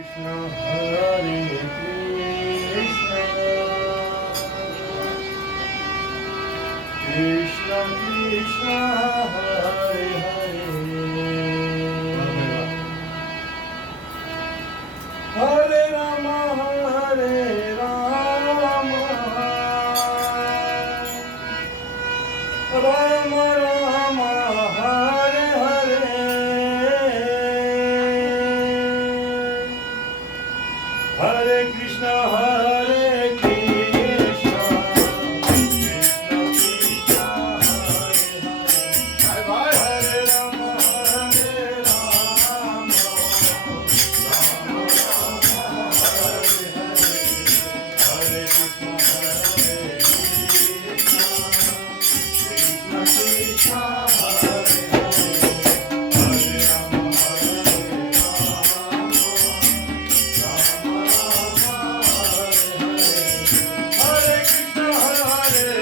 Krishna Hare Krishna Krishna Krishna Hare Hare Hare Rama Hare Rama Rama Rama Hare Hare Hare Krishna Hare Krishna Krishna Krishna Hare Hare Hare Rama Hare Rama Rama Rama Hare Hare Hare Krishna Hare Krishna Krishna Krishna Hare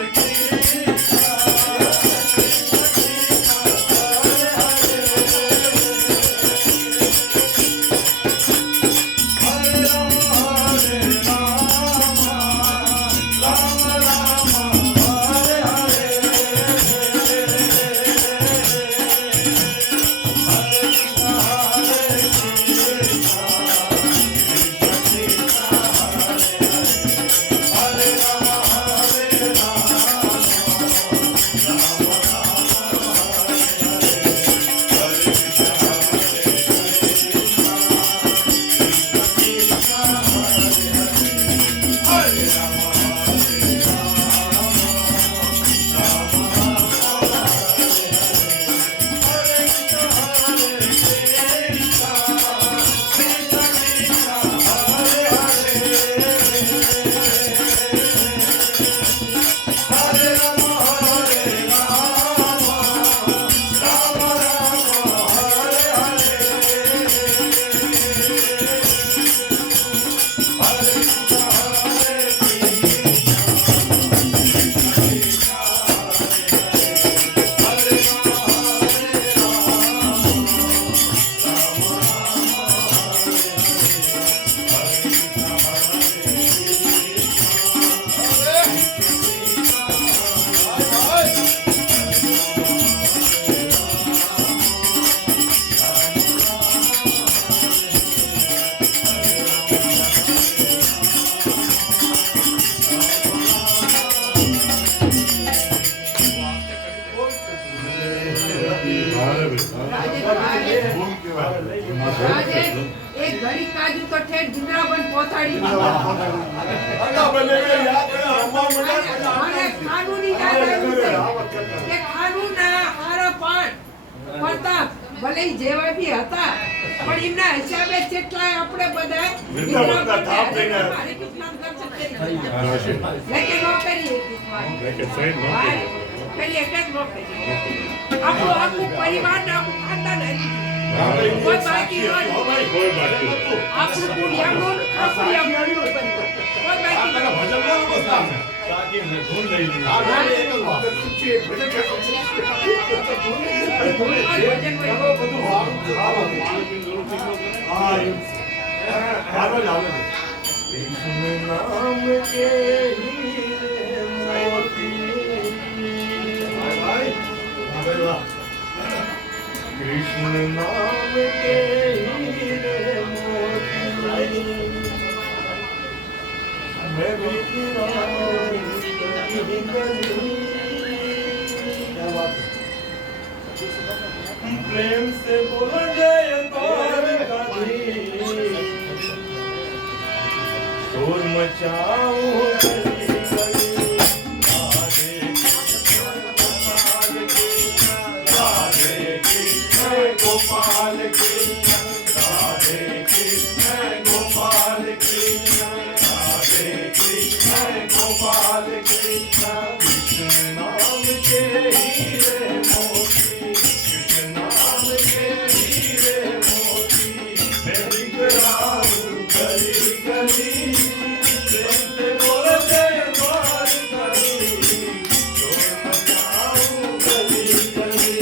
એક ઘડી કાજુ તો ઠેઠ જુનાગઢ પહોંચાડી મને ખાનુની યાદ આવ્યું છે કે ખાનુના હારા પાઠ પ્રતાપ ભલે જેવા બી હતા પણ એમના હિસાબે જેટલા આપણે બધા પેલી એક જ નો કરી આપણું આખું પરિવાર ને આખું ખાનદાન કોઈ બાકી આપણું પુણ્યાનું આપણું કોઈ कृष्ण नाम के हीरे मोती मैं भी तेरा प्रेम से बोल जय द्वारकाधी शोर मचाऊं गोपाल कृष्ण राधे कृष्ण गोपाल कृष्ण राधे कृष्ण गोपाल कृष्ण कृष्ण नाम के हीरे मोती कृष्ण नाम के हीरे मोती मैं बिखराऊं गली गली प्रेम से बोल जय द्वारकाधी शोर मचाऊं गली गली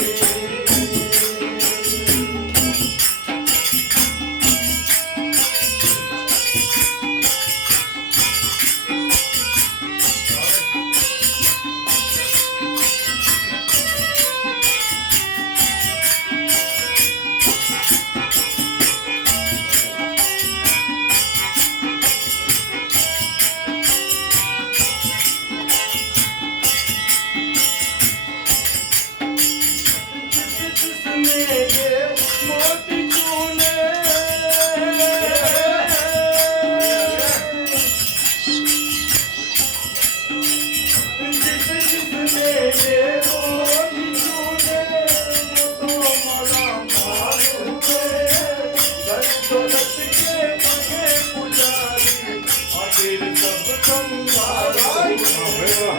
के बने पुजारी आखिर सब कंगाल हुए।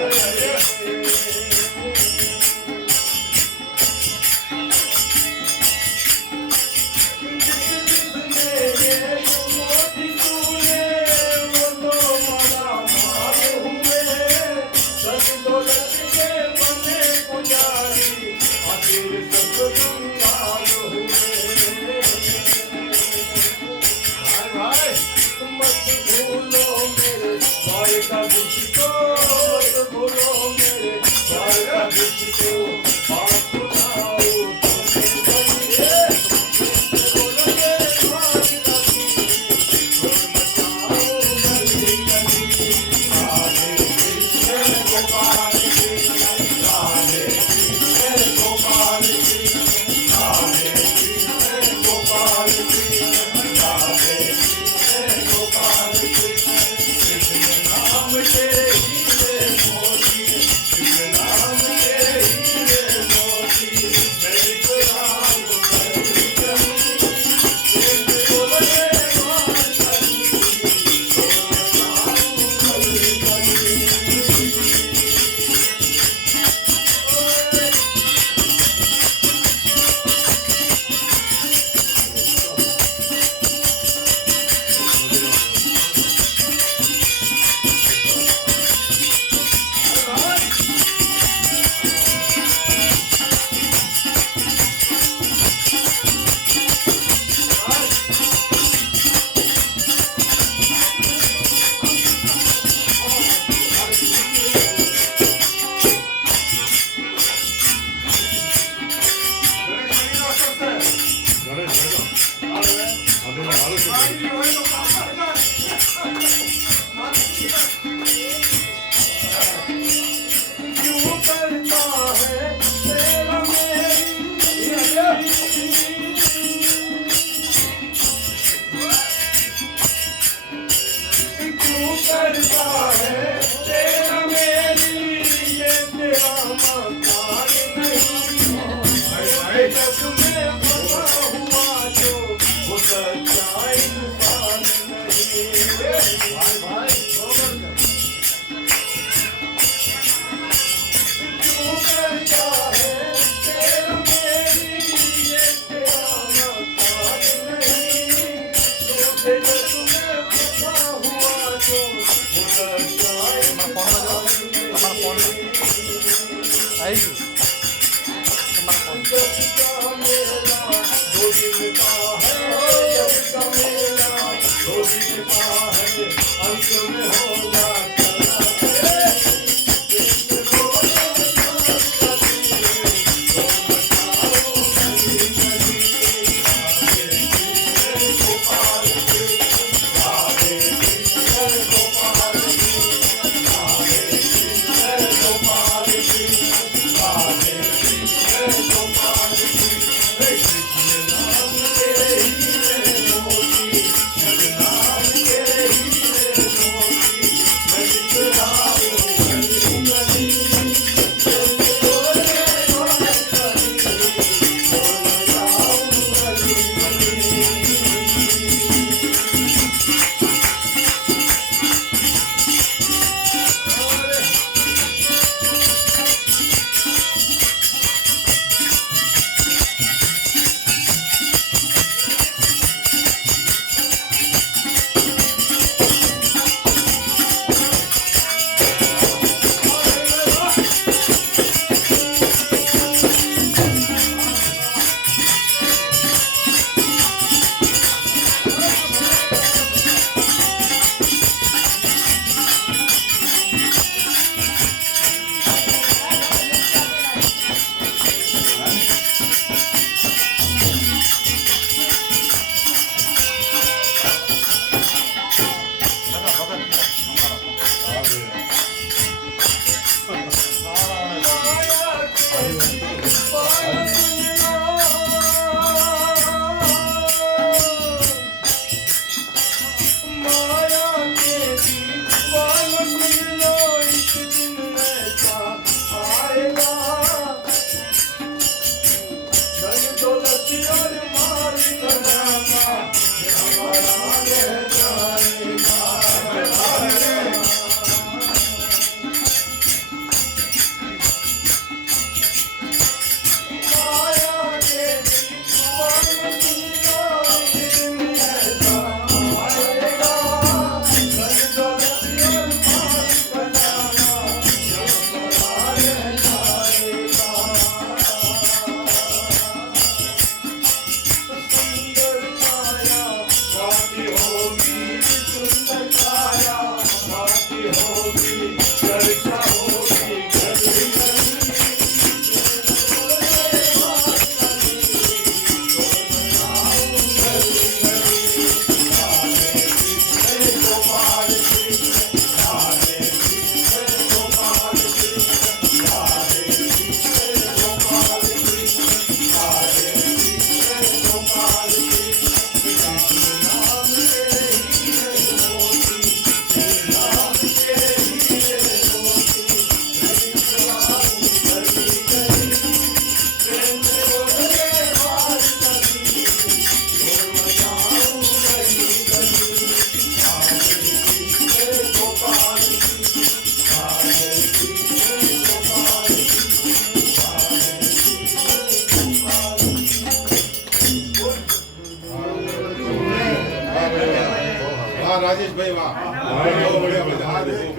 રાજેશભાઈ વાહ બહુ બઢિયા ભજન બે આયુષ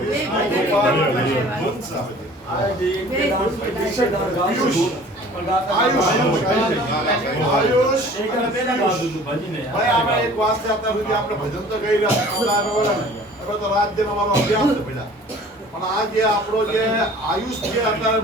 ભાઈ આપણે એક વાત છે અત્યાર સુધી આપણે ભજન તો ગઈ રહ્યા હવે તો રાત દિન અમારો અભ્યાસ છે પેલા પણ આ જે આપણો જે આયુષ જે અત્યારે